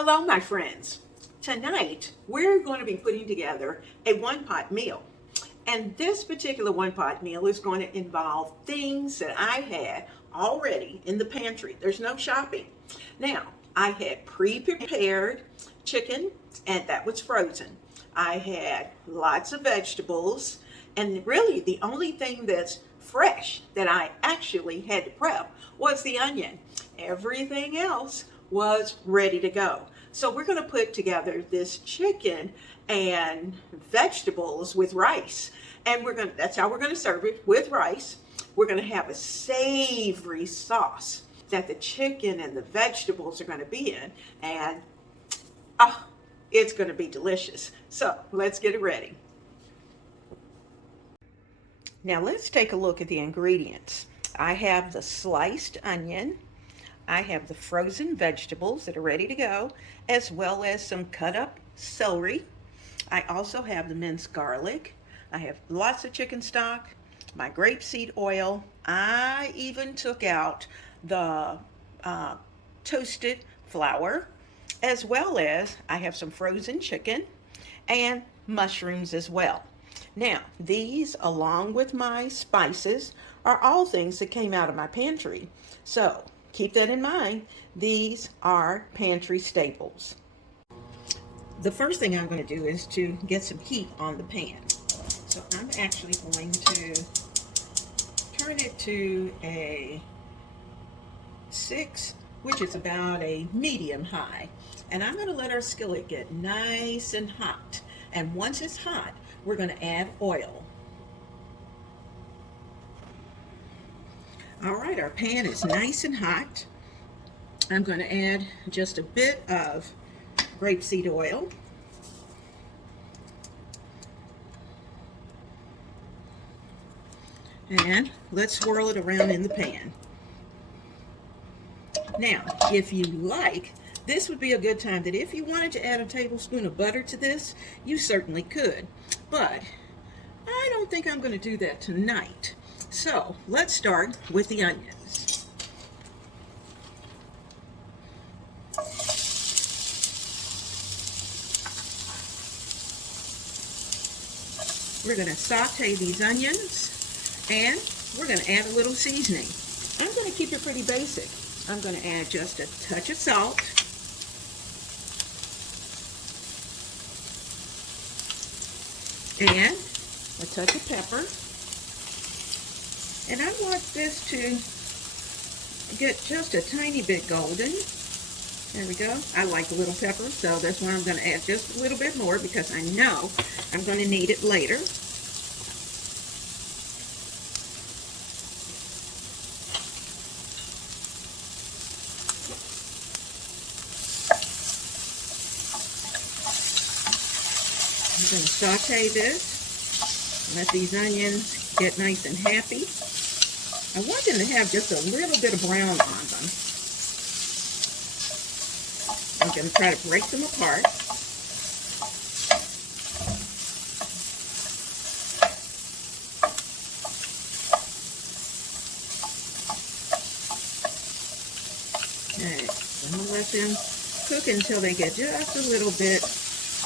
Hello, my friends. Tonight, we're going to be putting together a one-pot meal. And this particular one-pot meal is going to involve things that I had already in the pantry. There's no shopping. Now, I had pre-prepared chicken, and that was frozen. I had lots of vegetables, and really the only thing that's fresh that I actually had to prep was the onion. Everything else was ready to go. So we're going to put together this chicken and vegetables with rice. And that's how we're going to serve it, with rice. We're going to have a savory sauce that the chicken and the vegetables are going to be in. And it's going to be delicious. So let's get it ready. Now let's take a look at the ingredients. I have the sliced onion. I have the frozen vegetables that are ready to go, as well as some cut up celery. I also have the minced garlic. I have lots of chicken stock, my grapeseed oil. I even took out the toasted flour, as well as I have some frozen chicken and mushrooms as well. Now, these, along with my spices, are all things that came out of my pantry. So keep that in mind. These are pantry staples. The first thing I'm going to do is to get some heat on the pan. So I'm actually going to turn it to a 6, which is about a medium high. And I'm going to let our skillet get nice and hot. And once it's hot, we're going to add oil. All right, our pan is nice and hot. I'm going to add just a bit of grapeseed oil. And let's swirl it around in the pan. Now, if you like, this would be a good time that if you wanted to add a tablespoon of butter to this, you certainly could. But I don't think I'm going to do that tonight. So let's start with the onions. We're going to saute these onions, and we're going to add a little seasoning. I'm going to keep it pretty basic. I'm going to add just a touch of salt, and a touch of pepper. And I want this to get just a tiny bit golden. There we go. I like a little pepper, so that's why I'm going to add just a little bit more, because I know I'm going to need it later. I'm going to saute this, let these onions get nice and happy. I want them to have just a little bit of brown on them. I'm going to try to break them apart. Okay, I'm going to let them cook until they get just a little bit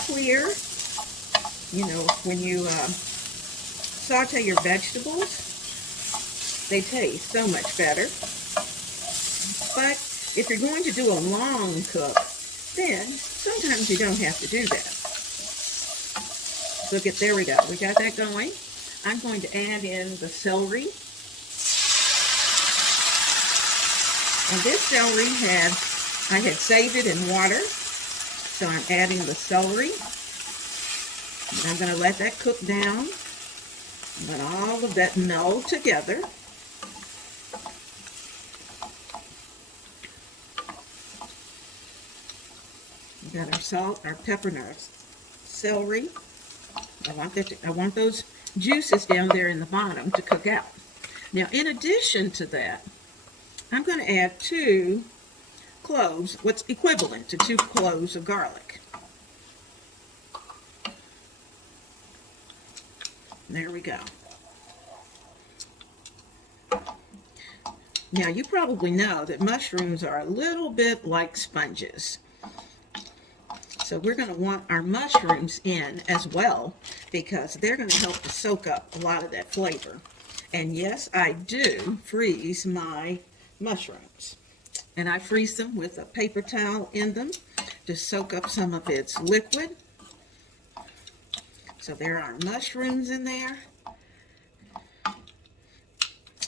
clear. You know, when you saute your vegetables, they taste so much better. But if you're going to do a long cook, then sometimes you don't have to do that. Look at, there we go. We got that going. I'm going to add in the celery. And this celery I had saved it in water. So I'm adding the celery. And I'm going to let that cook down. Let all of that meld together. We got our salt, our pepper, and our celery. I want those juices down there in the bottom to cook out. Now, in addition to that, I'm going to add 2 cloves, what's equivalent to 2 cloves of garlic. There we go. Now, you probably know that mushrooms are a little bit like sponges. So we're going to want our mushrooms in as well, because they're going to help to soak up a lot of that flavor. And yes, I do freeze my mushrooms. And I freeze them with a paper towel in them to soak up some of its liquid. So there are mushrooms in there.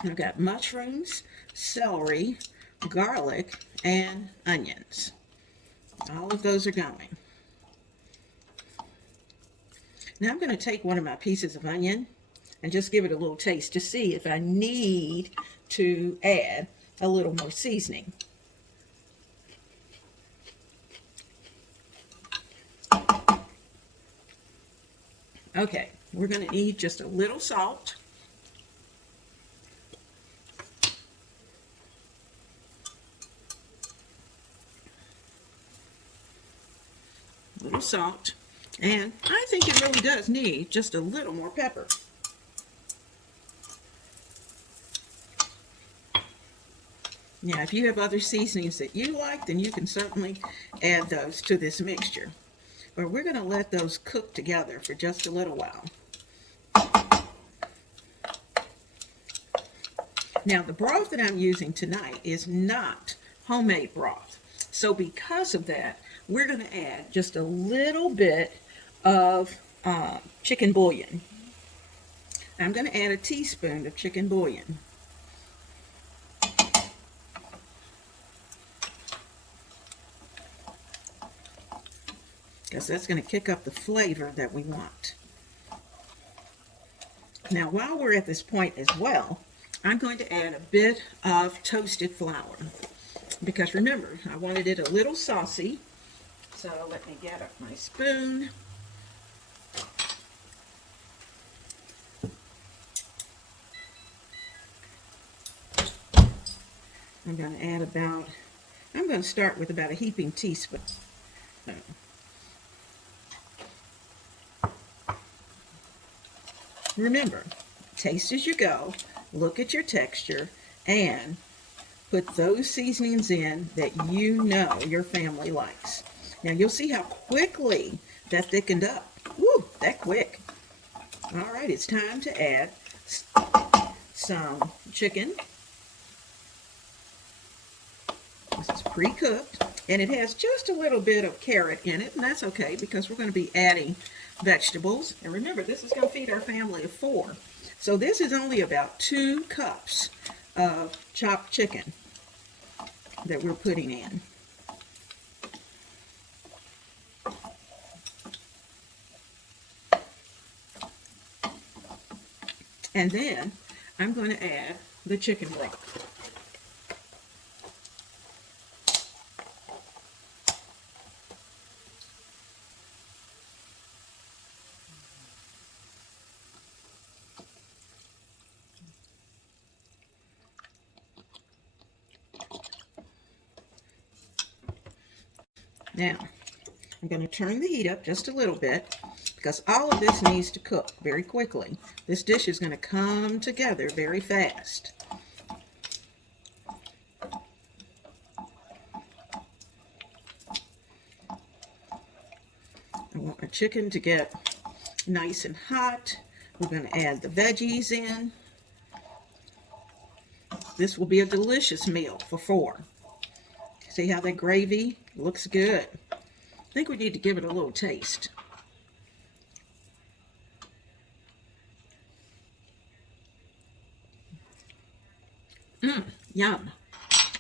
I've got mushrooms, celery, garlic, and onions. All of those are going. Now I'm going to take one of my pieces of onion and just give it a little taste to see if I need to add a little more seasoning. Okay, we're going to need just a little salt. A little salt. And I think it really does need just a little more pepper. Now, if you have other seasonings that you like, then you can certainly add those to this mixture. But we're going to let those cook together for just a little while. Now, the broth that I'm using tonight is not homemade broth. So because of that, we're going to add just a little bit of chicken bouillon. I'm going to add a teaspoon of chicken bouillon. Because that's going to kick up the flavor that we want. Now, while we're at this point as well, I'm going to add a bit of toasted flour. Because remember, I wanted it a little saucy. So let me get up my spoon. I'm going to add about, I'm going to start with about a heaping teaspoon. Remember, taste as you go, look at your texture, and put those seasonings in that you know your family likes. Now you'll see how quickly that thickened up. Woo, that quick. All right, it's time to add some chicken. This is pre-cooked, and it has just a little bit of carrot in it, and that's okay because we're going to be adding vegetables. And remember, this is going to feed our family of 4. So this is only about 2 cups of chopped chicken that we're putting in. And then I'm going to add the chicken broth. Now, I'm going to turn the heat up just a little bit because all of this needs to cook very quickly. This dish is going to come together very fast. I want my chicken to get nice and hot. We're going to add the veggies in. This will be a delicious meal for 4. See how that gravy looks good? I think we need to give it a little taste. Yum.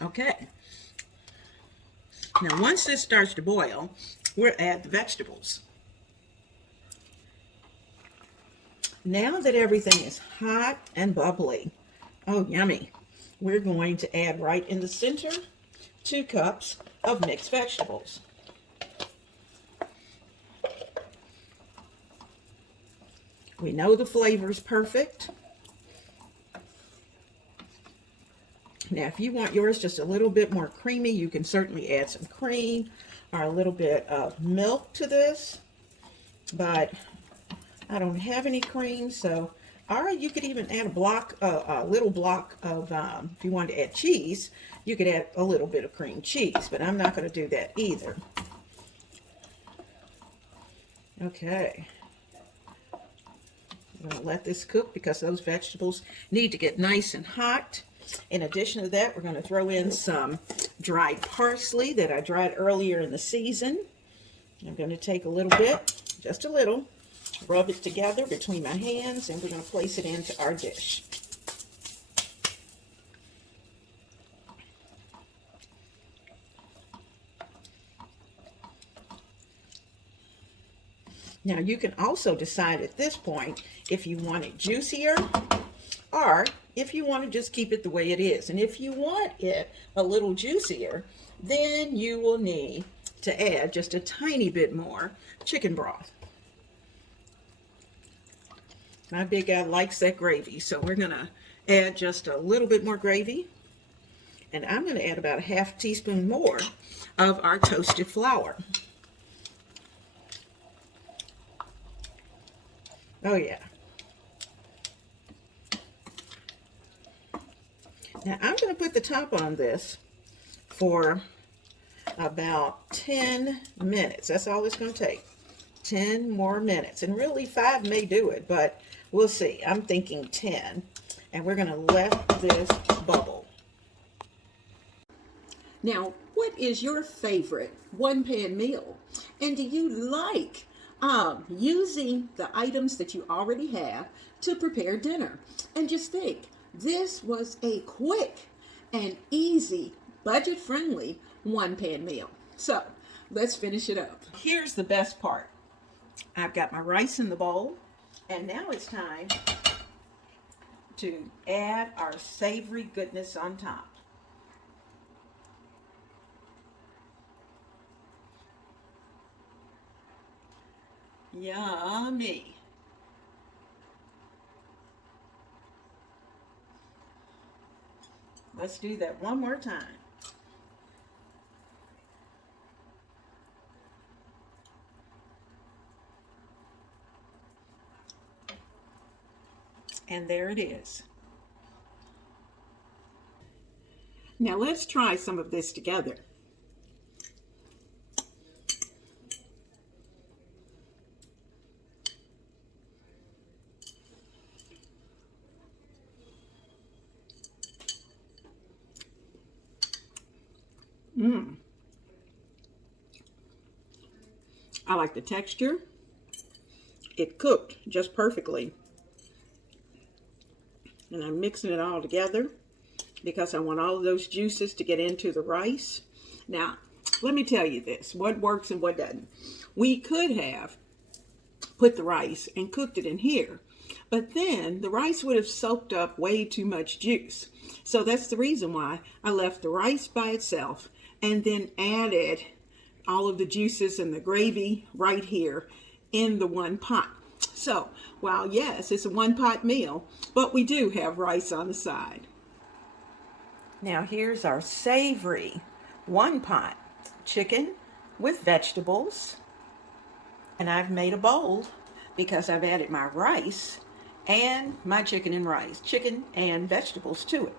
Okay. Now, once this starts to boil, we'll add the vegetables. Now that everything is hot and bubbly, oh, yummy, we're going to add right in the center 2 cups of mixed vegetables. We know the flavor is perfect. Now, if you want yours just a little bit more creamy, you can certainly add some cream or a little bit of milk to this. But I don't have any cream, so, or you could even add a little block of, if you wanted to add cheese, you could add a little bit of cream cheese, but I'm not going to do that either. Okay. I'm going to let this cook because those vegetables need to get nice and hot. In addition to that, we're going to throw in some dried parsley that I dried earlier in the season. I'm going to take a little bit, just a little, rub it together between my hands, and we're going to place it into our dish. Now you can also decide at this point if you want it juicier or if you want to just keep it the way it is. And if you want it a little juicier, then you will need to add just a tiny bit more chicken broth. My big guy likes that gravy, so we're going to add just a little bit more gravy. And I'm going to add about a half teaspoon more of our toasted flour. Oh yeah. Now I'm going to put the top on this for about 10 minutes. That's all it's going to take. 10 more minutes. And really 5 may do it, but we'll see. I'm thinking 10. And we're going to let this bubble. Now, what is your favorite one-pan meal? And do you like using the items that you already have to prepare dinner? And just think, this was a quick and easy, budget-friendly one-pan meal. So let's finish it up. Here's the best part. I've got my rice in the bowl, and now it's time to add our savory goodness on top. Yummy. Let's do that one more time. And there it is. Now let's try some of this together. I like the texture. It cooked just perfectly. And I'm mixing it all together because I want all of those juices to get into the rice. Now, let me tell you this, what works and what doesn't. We could have put the rice and cooked it in here, but then the rice would have soaked up way too much juice. So that's the reason why I left the rice by itself and then added all of the juices and the gravy right here in the one pot. So, while yes, it's a one-pot meal, but we do have rice on the side. Now here's our savory one-pot chicken with vegetables. And I've made a bowl because I've added my rice and my chicken and vegetables to it.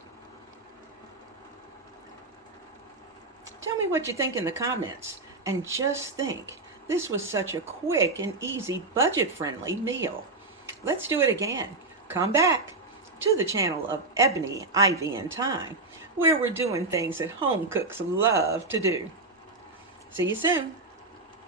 Tell me what you think in the comments. And just think, this was such a quick and easy, budget-friendly meal. Let's do it again. Come back to the channel of Ebony Ivy Thyme, where we're doing things that home cooks love to do. See you soon.